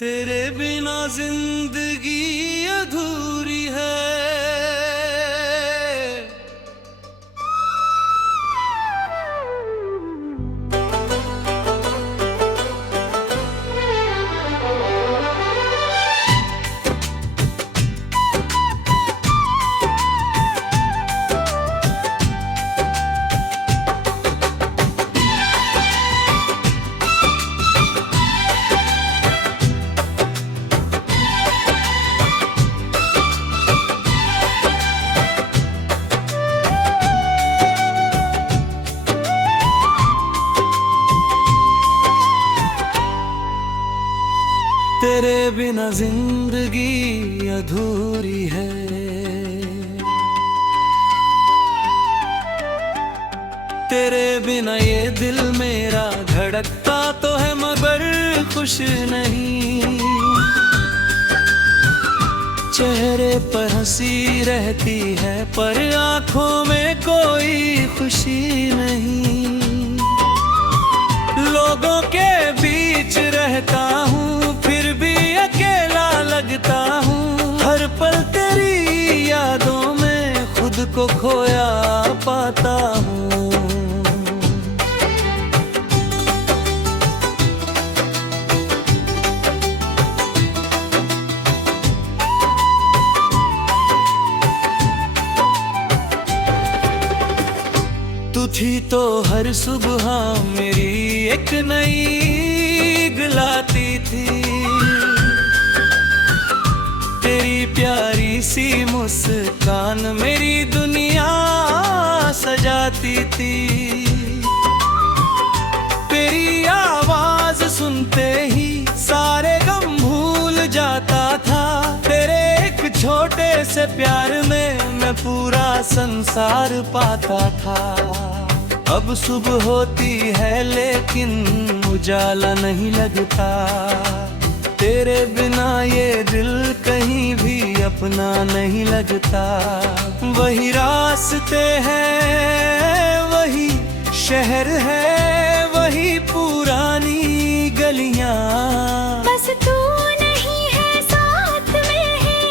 तेरे बिना जिंदगी अधूरी है। तेरे बिना जिंदगी अधूरी है। तेरे बिना ये दिल मेरा धड़कता तो है मगर खुश नहीं। चेहरे पर हंसी रहती है पर आंखों में कोई खुशी नहीं। लोगों के बीच रहता हूँ फिर भी अकेला लगता हूँ। हर पल तेरी यादों में खुद को खोया पाता हूँ। तू थी तो हर सुबह मेरी एक नई गलाती थी। तेरी प्यारी सी मुस्कान मेरी दुनिया सजाती थी। तेरी आवाज सुनते ही सारे गम भूल जाता था। तेरे एक छोटे से प्यार में मैं पूरा संसार पाता था। अब सुबह होती है लेकिन उजाला नहीं लगता। तेरे बिना ये दिल कहीं भी अपना नहीं लगता। वही रास्ते हैं वही शहर है वही पुरानी गलियां। बस तू नहीं है साथ में है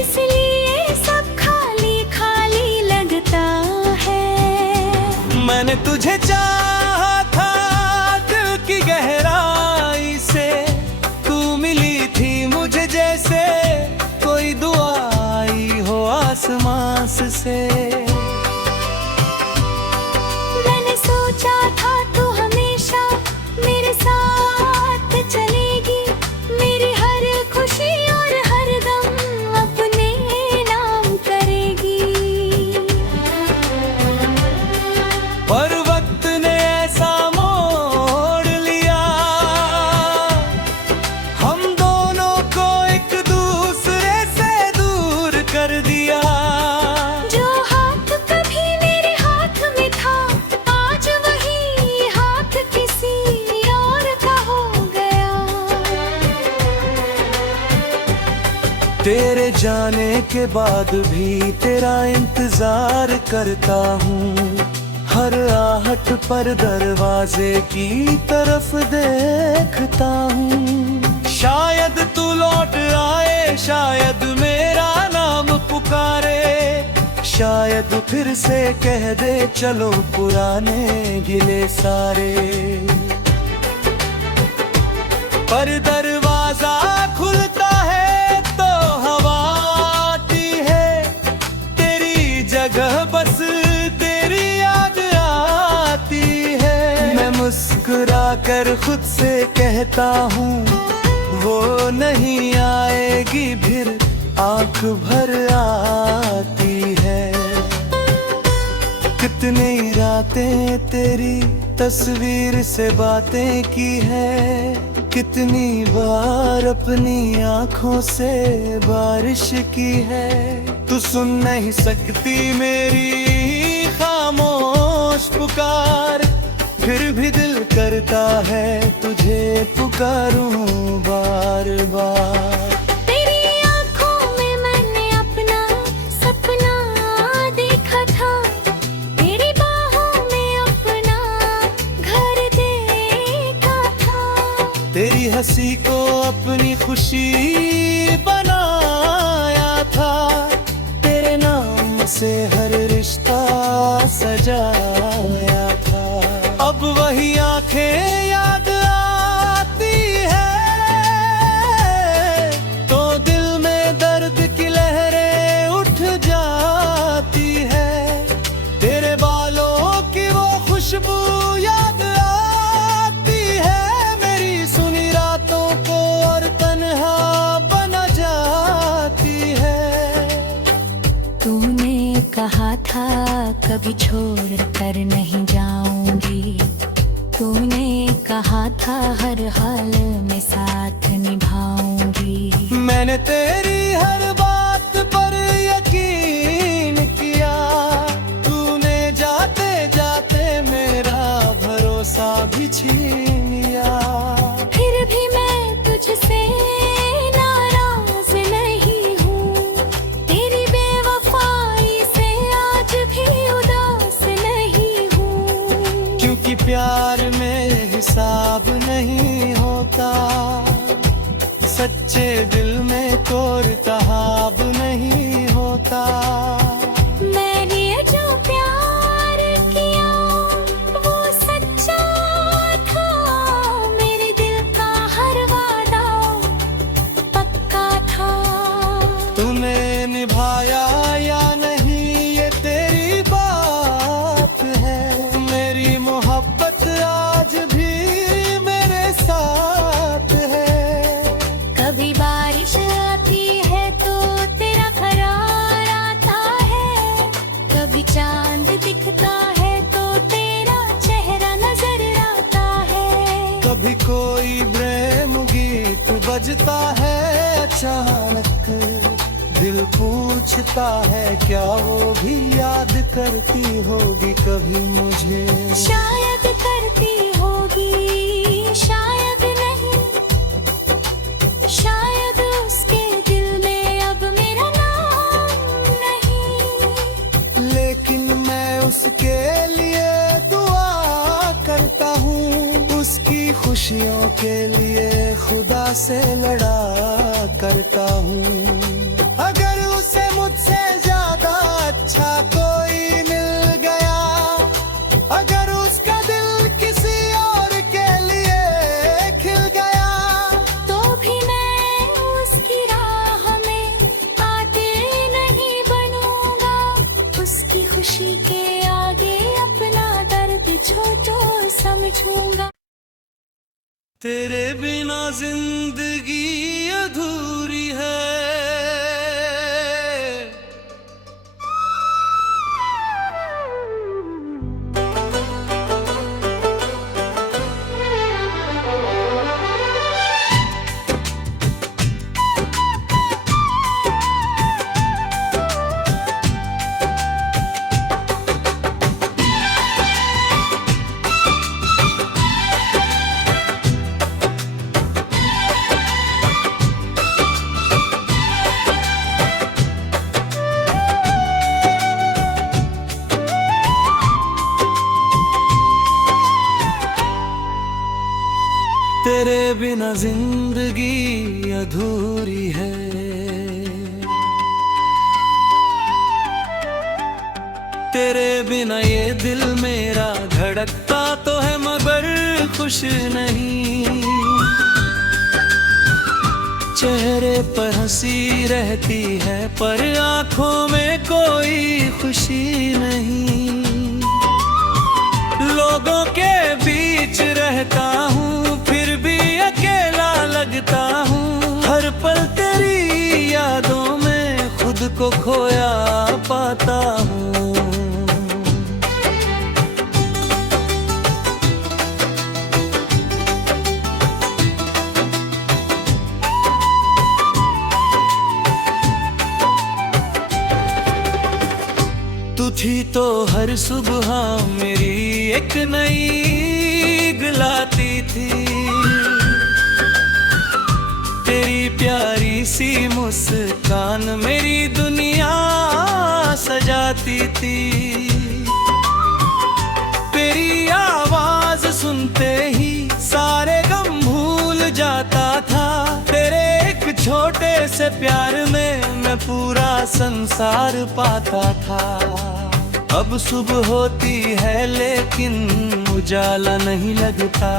इसलिए सब खाली खाली लगता है। मैंने तुझे चाहा था दिल की गहराई से। तू मिली थी मुझे जैसे कोई दुआ आई हो आसमां से। मैंने सोचा था तू हमेशा मेरे साथ चलेगी। मेरी हर खुशी और हर गम अपने नाम करेगी। पर वक्त ने ऐसा मोड़ लिया हम दोनों को एक दूसरे से दूर कर दिया। जो हाथ कभी मेरे हाथ में था आज वही हाथ किसी और का हो गया। तेरे जाने के बाद भी तेरा इंतजार करता हूँ। हर आहट पर दरवाजे की तरफ देखता हूँ। शायद तू लौट आए शायद मेरा नाम पुकारे। शायद फिर से कह दे चलो पुराने गिले सारे। पर दरवाजा खुलता है तो हवा आती है। तेरी जगह बस तेरी याद आती है। मैं मुस्कुरा कर खुद से कहता हूँ वो नहीं आएगी फिर आंख भर आती है। कितनी रातें तेरी तस्वीर से बातें की है। कितनी बार अपनी आंखों से बारिश की है। तू सुन नहीं सकती मेरी खामोश पुकार। फिर भी दिल करता है तुझे पुकारूं बार बार। तेरी आँखों में मैंने अपना सपना देखा था। तेरी बाहों में अपना घर देखा था। तेरी हंसी को अपनी खुशी बनाया था, तेरे नाम से हर रिश्ता सजाया था। अब वही आंखें याद आती है तो दिल में दर्द की लहरें उठ जाती है। तेरे बालों की वो खुशबू याद आती है, मेरी सुनी रातों को और तन्हा बना जाती है। तूने कहा था कभी छोड़ कर नहीं जाऊंगी, तूने कहा था हर हाल में साथ निभाऊंगी। मैंने तेरी हर बात पर यकीन किया, तूने जाते जाते मेरा भरोसा भी छीन लिया। फिर भी मैं तुझसे नाराज नहीं हूँ, तेरी बेवफाई से आज भी उदास नहीं हूँ। क्योंकि प्यार में हिसाब नहीं होता, सच्चे दिल में कोई तहाब नहीं होता। मैंने जो प्यार किया वो सच्चा था, मेरे दिल का हर वादा पक्का था। तूने निभाया या नहीं ये तेरी बात है, मेरी मोहब्बत आज भी मेरे साथ है। कभी बारिश आती है तो तेरा करार आता है, कभी चांद दिखता है तो तेरा चेहरा नजर आता है। कभी कोई प्रेम गीत बजता है अचानक, दिल पूछता है क्या वो भी याद करती होगी कभी मुझे। शायद करती होगी, शायद नहीं, शायद उसके दिल में अब मेरा नाम नहीं। लेकिन मैं उसके लिए दुआ करता हूँ, उसकी खुशियों के लिए खुदा से लड़ा करता हूँ। अगर उसे मुझसे ज्यादा अच्छा कोई मिल गया, अगर उसका दिल किसी और के लिए खिल गया, तो भी मैं उसकी राह में आते नहीं बनूंगा। उसकी खुशी के आगे अपना दर्द छोटो समझूंगा। तेरे बिना जिंदगी अधूरी है। तेरे बिना जिंदगी अधूरी है। तेरे बिना ये दिल मेरा धड़कता तो है मगर खुश नहीं। चेहरे पर हंसी रहती है पर आंखों में कोई खुशी नहीं। लोगों के बीच रहता हूँ फिर भी अकेला लगता हूँ। हर पल तेरी यादों में खुद को खोया पाता हूँ। तू थी तो हर सुबह मेरी एक नई गलाती थी। तेरी प्यारी सी मुस्कान मेरी दुनिया सजाती थी। तेरी आवाज सुनते ही सारे गम भूल तेरे प्यार में मैं पूरा संसार पाता था। अब सुबह होती है लेकिन उजाला नहीं लगता।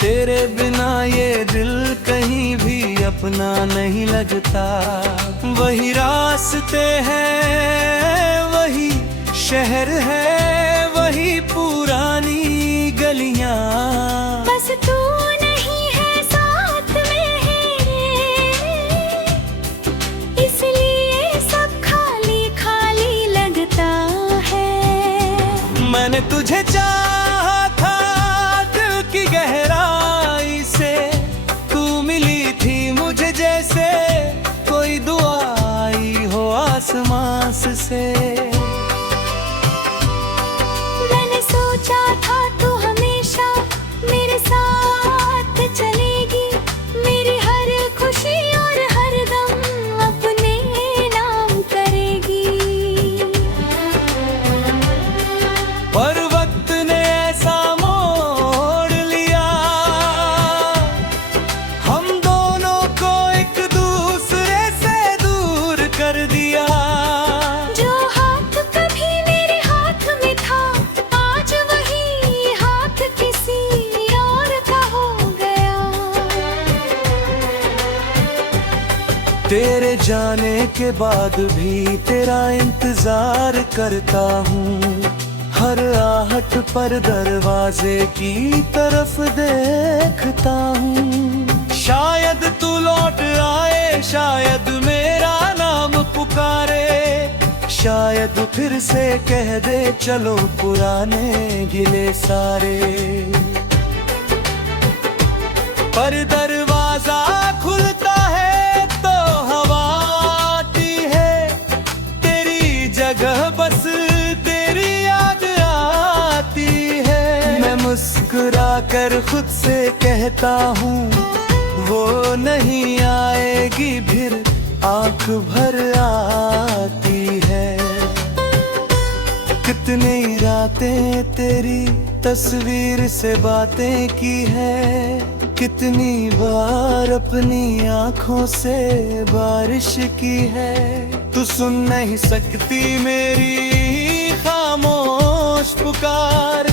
तेरे बिना ये दिल कहीं भी अपना नहीं लगता। वही रास्ते हैं, वही शहर है, वही पुरानी गलियां। बस तू नहीं है साथ में है, इसलिए सब खाली खाली लगता है। मैंने तुझे चाहा था दिल की गहराई से, तू मिली थी मुझे जैसे कोई दुआ आई हो आसमां से। मैंने सोचा था तू हमेशा मेरे साथ चलेगी, मेरी हर खुशी और हर गम अपने नाम करेगी। पर वक्त ने ऐसा मोड़ लिया, हम दोनों को एक दूसरे से दूर कर दिया। जो हाथ कभी मेरे हाथ में था, आज वही हाथ किसी और का हो गया। तेरे जाने के बाद भी तेरा इंतजार करता हूँ। हर आहट पर दरवाजे की तरफ देखता हूँ। शायद तू लौट आए, शायद मेरा नाम पुकारे, शायद फिर से कह दे चलो पुराने गिले सारे। पर दरवाजा खुलता है तो हवा आती है, तेरी जगह बस तेरी याद आती है। मैं मुस्कुरा कर खुद से कहता हूँ वो नहीं आएगी, फिर आंख भर आती है। कितनी रातें तेरी तस्वीर से बातें की है, कितनी बार अपनी आंखों से बारिश की है। तू सुन नहीं सकती मेरी खामोश पुकार,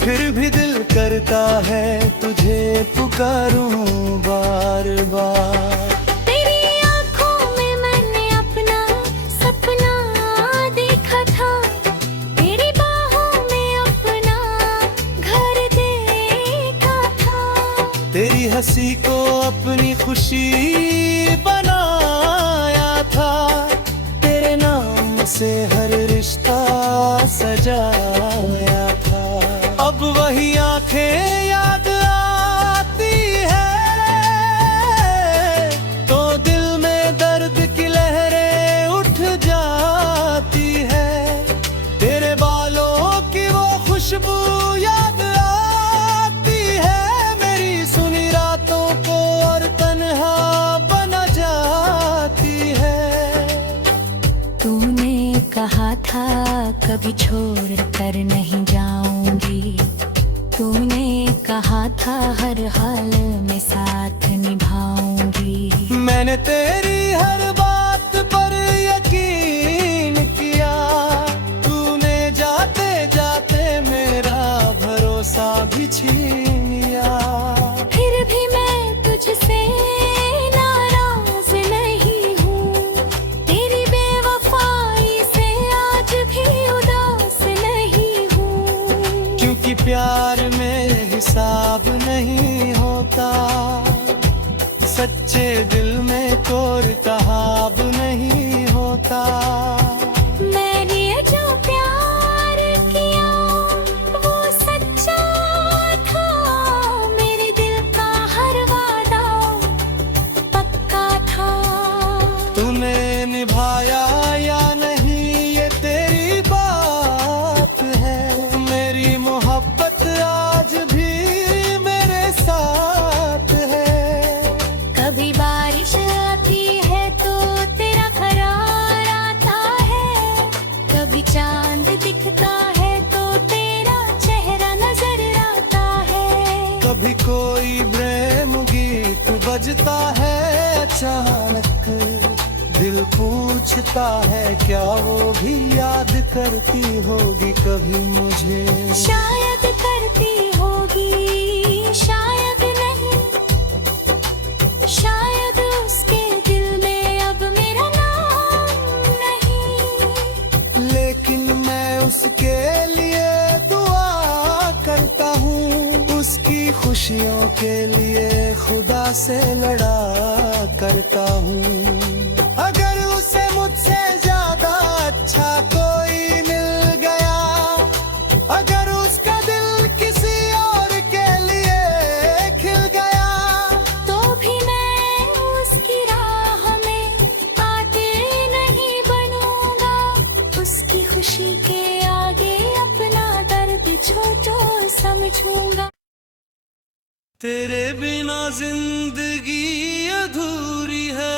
फिर भी दिल करता है तुझे पुकारूं बार बार। तेरी आँखों में मैंने अपना सपना देखा था, तेरी बाहों में अपना घर देखा था। तेरी हंसी को अपनी खुशी बनाया था, तेरे नाम से हर रिश्ता सजाया था। अब वही आंखें याद आती है तो दिल में दर्द की लहरें उठ जाती है। तेरे बालों की वो खुशबू याद आती है, मेरी सुनी रातों को और तन्हा बना जाती है। तूने कहा था कभी छोड़ कर नहीं जाऊंगी, तूने कहा था हर हाल में साथ निभाऊंगी। मैंने तेरी हर बात पर यकीन किया, तूने जाते जाते मेरा भरोसा भी छीन लिया। फिर भी मैं तुझसे नाराज नहीं हूँ, तेरी बेवफाई से आज भी उदास नहीं हूँ। क्योंकि प्यार में हिसाब नहीं होता, सच्चे दिल में कोई तहाब नहीं होता। मैंने जो प्यार किया वो सच्चा था, मेरे दिल का हर वादा पक्का था। तूने निभाया या नहीं ये तेरी बात है, मेरी मोहब्बत आज भी मेरे साथ है। कभी बारिश आती है तो तेरा करार आता है, कभी चांद दिखता है तो तेरा चेहरा नजर आता है। कभी कोई प्रेम गीत बजता है अचानक, दिल पूछता है क्या वो भी याद करती होगी कभी मुझे। शायद करती होगी, शायद नहीं, शायद उसके दिल में अब मेरा नाम नहीं। लेकिन मैं उसके लिए दुआ करता हूँ, उसकी खुशियों के लिए खुदा से लड़ा करता हूँ। अगर उसे मुझसे ज्यादा अच्छा कोई मिल गया, अगर उसका दिल किसी और के लिए खिल गया, तो भी मैं उसकी राह में आते नहीं बनूंगा। उसकी खुशी के आगे अपना दर्द छोटा समझूंगा। तेरे बिना जिंदगी अधूरी है।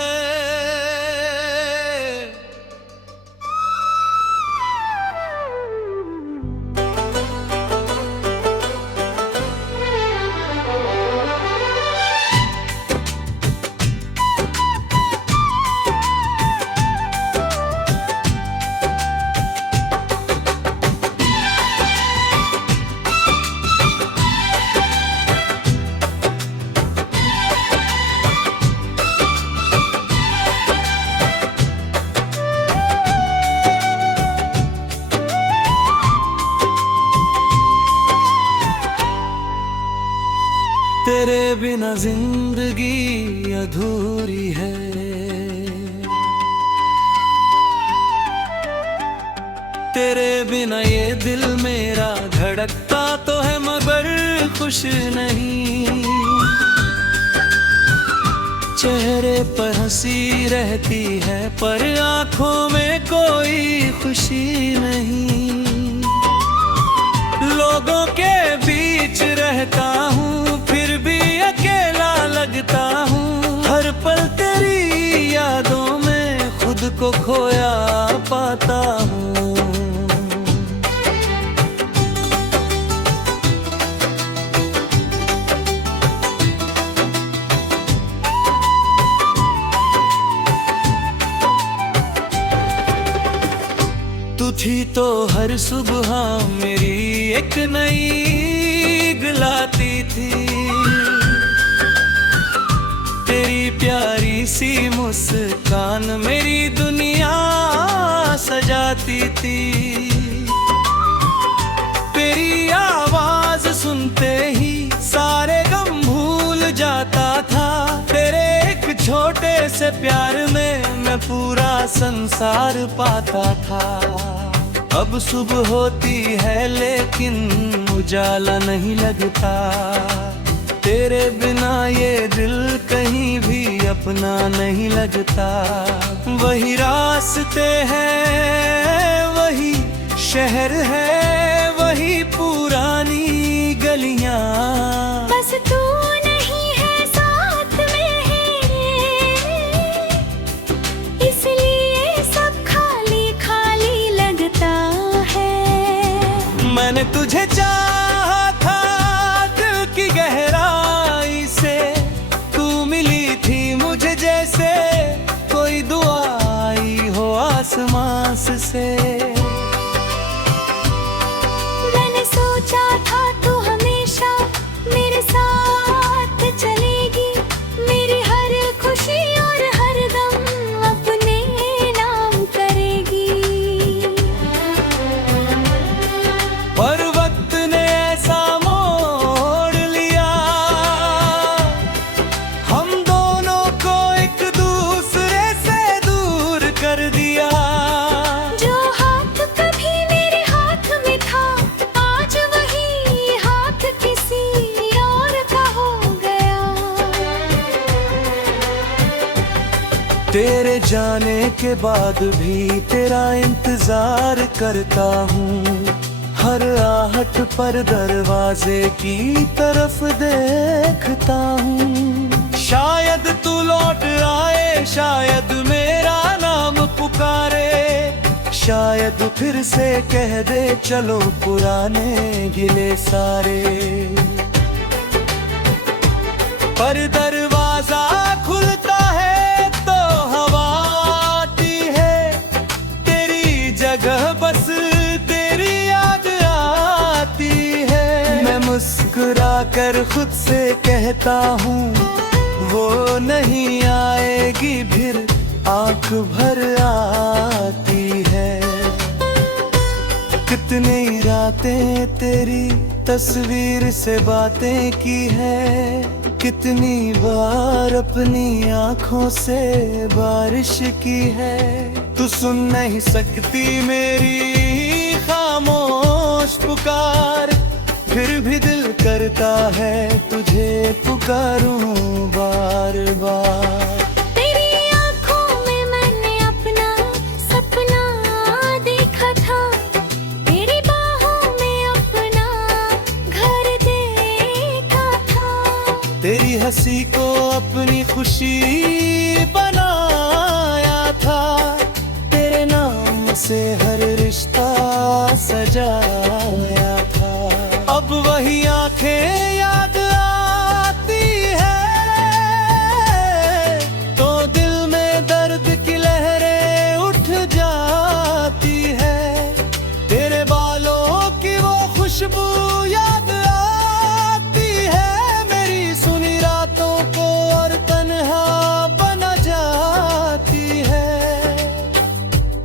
तेरे बिना जिंदगी अधूरी है। तेरे बिना ये दिल मेरा धड़कता तो है मगर खुश नहीं। चेहरे पर हंसी रहती है पर आंखों में कोई खुशी नहीं। लोगों के बीच रहता हूँ फिर भी अकेला लगता हूँ। हर पल तेरी यादों में खुद को खोया पाता हूँ। तू थी तो हर सुबह मेरी एक नई गलाती थी। तेरी प्यारी सी मुस्कान मेरी दुनिया सजाती थी। तेरी आवाज सुनते ही सारे गम भूल जाता था। तेरे एक छोटे से प्यार में मैं पूरा संसार पाता था। अब सुबह होती है लेकिन उजाला नहीं लगता। तेरे बिना ये दिल कहीं भी अपना नहीं लगता। वही रास्ते हैं, वही शहर है, वही पुरानी गलियां। बस तू नहीं है साथ में है, इसलिए सब खाली खाली लगता है। मैंने तुझे चाहा था दिल की गहराई से। तू मिली थी मुझे जैसे कोई दुआ आई हो आसमां से। मैंने सोचा था तू हमेशा मेरे साथ चलेगी। मेरी हर खुशी और हर गम अपने नाम करेगी। पर वक्त ने ऐसा मोड़ लिया, हम दोनों को एक दूसरे से दूर कर दिया। जो हाथ कभी मेरे हाथ में था, आज वही हाथ किसी और का हो गया। तेरे जाने के बाद भी तेरा इंतजार करता हूँ। हर आहट पर दरवाजे की तरफ देखता हूँ। शायद तू लौट आए, शायद मेरा नाम पुकारे, शायद फिर से कह दे चलो पुराने गिले सारे। पर दरवाजा कर खुद से कहता हूँ वो नहीं आएगी, फिर आंख भर आती है। कितनी रातें तेरी तस्वीर से बातें की है, कितनी बार अपनी आंखों से बारिश की है। तू सुन नहीं सकती मेरी खामोश पुकार, फिर भी दिल करता है तुझे पुकारूं बार बार। तेरी आंखों में मैंने अपना सपना देखा था, तेरी बाहों में अपना घर देखा था। तेरी हंसी को अपनी खुशी बनाया था, तेरे नाम से हर रिश्ता सजाया था। अब वही आंखें याद आती है तो दिल में दर्द की लहरें उठ जाती है। तेरे बालों की वो खुशबू याद आती है, मेरी सुनी रातों को और तन्हा बना जाती है।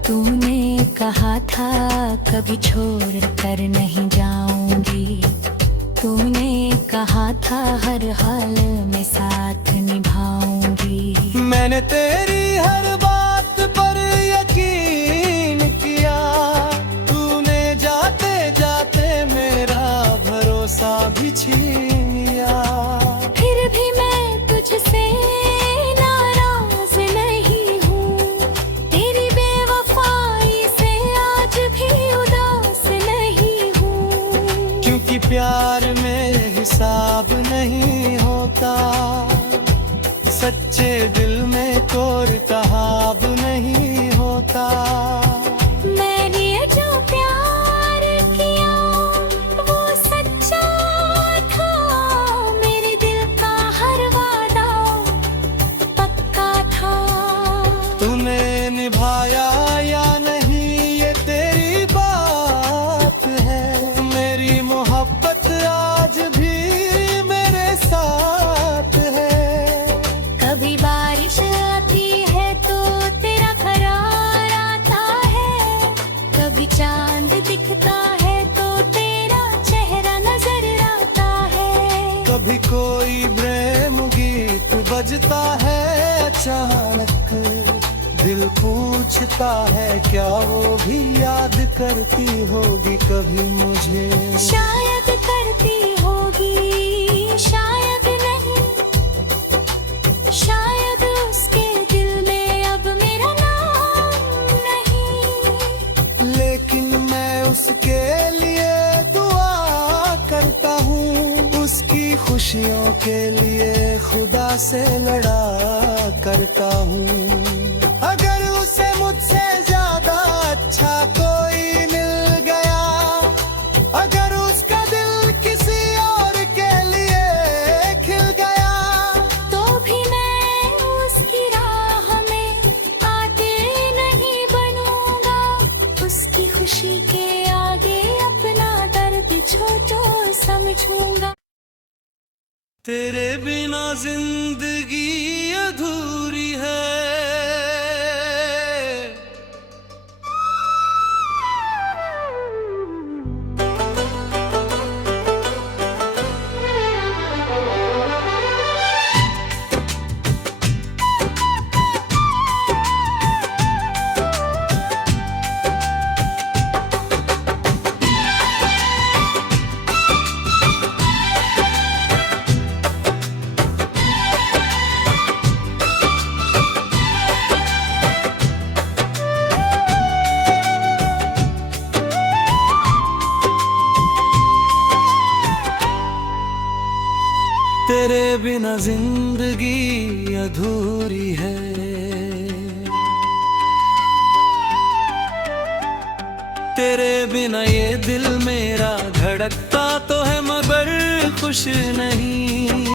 तूने कहा था कभी छोड़ कर नहीं जाऊंगी, तूने कहा था हर हाल में साथ निभाऊंगी। मैंने तेरी हर बात पर यकीन किया, तूने जाते जाते मेरा भरोसा भी छीन लिया। फिर भी मैं तुझसे नाराज नहीं हूँ, तेरी बेवफाई से आज भी उदास नहीं हूँ। क्योंकि प्यार में हिसाब नहीं होता, सच्चे दिल में कोई तहाब नहीं होता। मैंने जो प्यार किया वो सच्चा था, मेरे दिल का हर वादा पक्का था। तूने निभाया या नहीं ये तेरी बात है, मेरी मोहब्बत आज भी मेरे साथ है। कभी बारिश आती है तो तेरा करार आता है, कभी चांद दिखता है तो तेरा चेहरा नजर आता है। कभी कोई प्रेम गीत बजता है अचानक, दिल पूछता है क्या वो भी याद करती होगी कभी मुझे। शायद करती होगी, शायद नहीं, शायद उसके दिल में अब मेरा नाम नहीं। लेकिन मैं उसके लिए दुआ करता हूँ, उसकी खुशियों के लिए खुदा से लड़ा करता हूँ। अगर उसे मुझसे ज्यादा अच्छा कोई मिल गया, अगर उसका दिल किसी और के लिए खिल गया, तो भी मैं उसकी राह में आगे नहीं बनूंगा। उसकी खुशी के आगे अपना दर्द छोटा समझूंगा। तेरे बिना जिंदगी अधूरी है। तेरे बिना जिंदगी अधूरी है। तेरे बिना ये दिल मेरा धड़कता तो है मगर खुश नहीं।